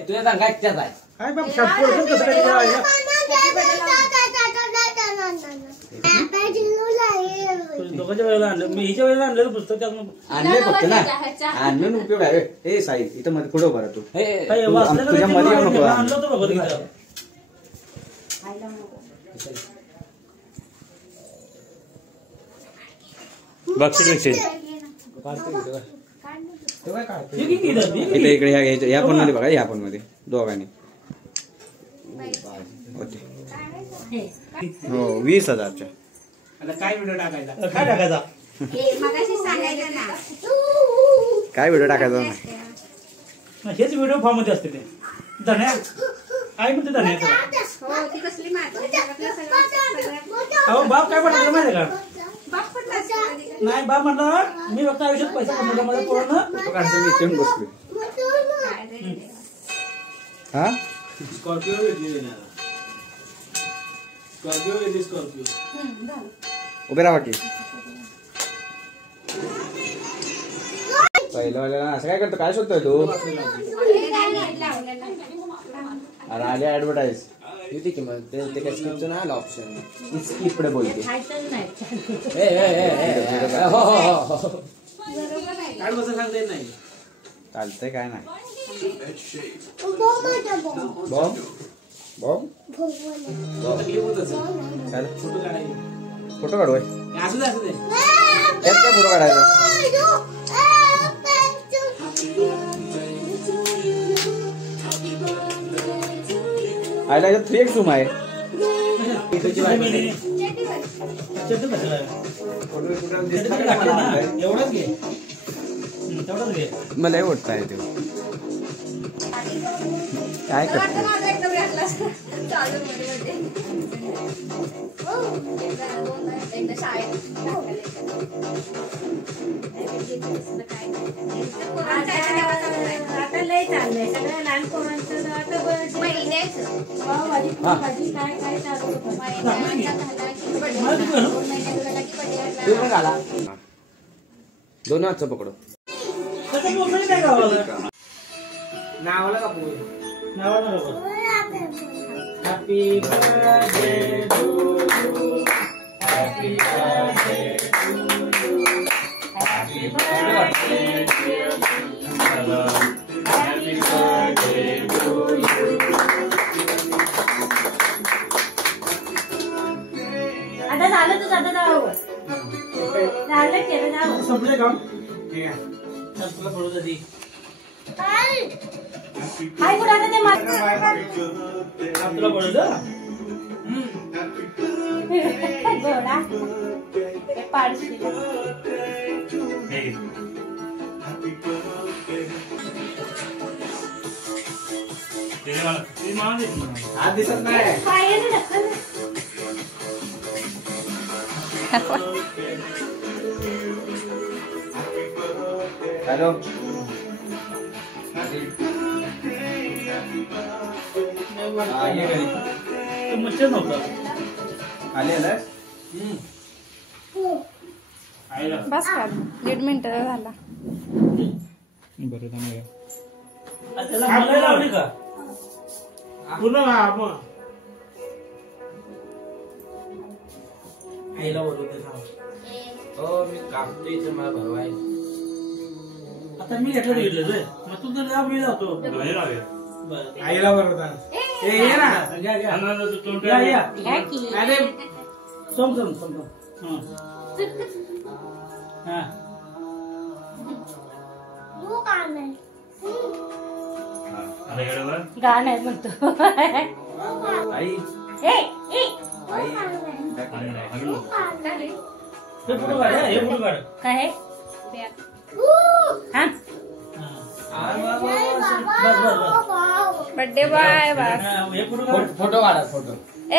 तुझ्या सांगा एकट्याच आहे दोघांच्या वेळेला आणलं मी हिच्या वेळेला आणलेलं पुस्तक आणले फक्त ना आणलं उपयोग आहे हे साई इथं मध्ये पुढं बरं तू तुझ्या मध्ये येऊ नको आणलं होतं भगवद्गीता इकडे ह्या फोन मध्ये बघा ह्या फोन मध्ये दोघांनी होते हो 20,000च्या. काय व्हिडिओ टाकायचा काय टाकायचा काय व्हिडिओ टाकायचा हेच व्हिडिओ फॉर्म मध्ये असते ते धन्या काय म्हणते धन्या अहो बाप काय म्हणाल माहिती का नाही बाप म्हणला मी फक्त आयुष्यात पैसा कमवला मला पोरांना बसलो हा स्कॉर्पिओ उभे राहा की पहिलं असं काय करतो काय शोधतोय तू अरे आले ऍडव्हर्टाईज येते की मग ते काय स्किपचं ना आलं ऑप्शन स्किपकडे बोलते नाही चालतंय काय नाही बॉम्ब बॉम्ब फोटो काढू त्यात काय फोटो काढायचा आयला 3x झूम आहे मला आवडत आहे ते काय करतो आता लय चाललंय सगळ्या लहान पोरांचं दोन हातचं पकडो नावाला का नावाला happy birthday to you happy birthday to you happy birthday happy birthday to you आता झालं तू आता जावं झालं केलं जावं संपले काम ठीक आहे तुला पडू दे हाय कुठे आता ते मात्र तुला पडू दा गोडा ते पाडशी आज दिसत नाही हॅलो मच्छर नव्हता आले बस का 1.5 मिनिट झाला बरं त्याला मला लावली का पुन्हा आईला बोलवते हो मी कापतो इथे मला भरवाय आता मी घेतलं मग तू तर मी जातो आईला बरोबर अरे समजून गाणं आहे म्हणतो आई काय बर्थडे बाय फोटो काढा फोटो ए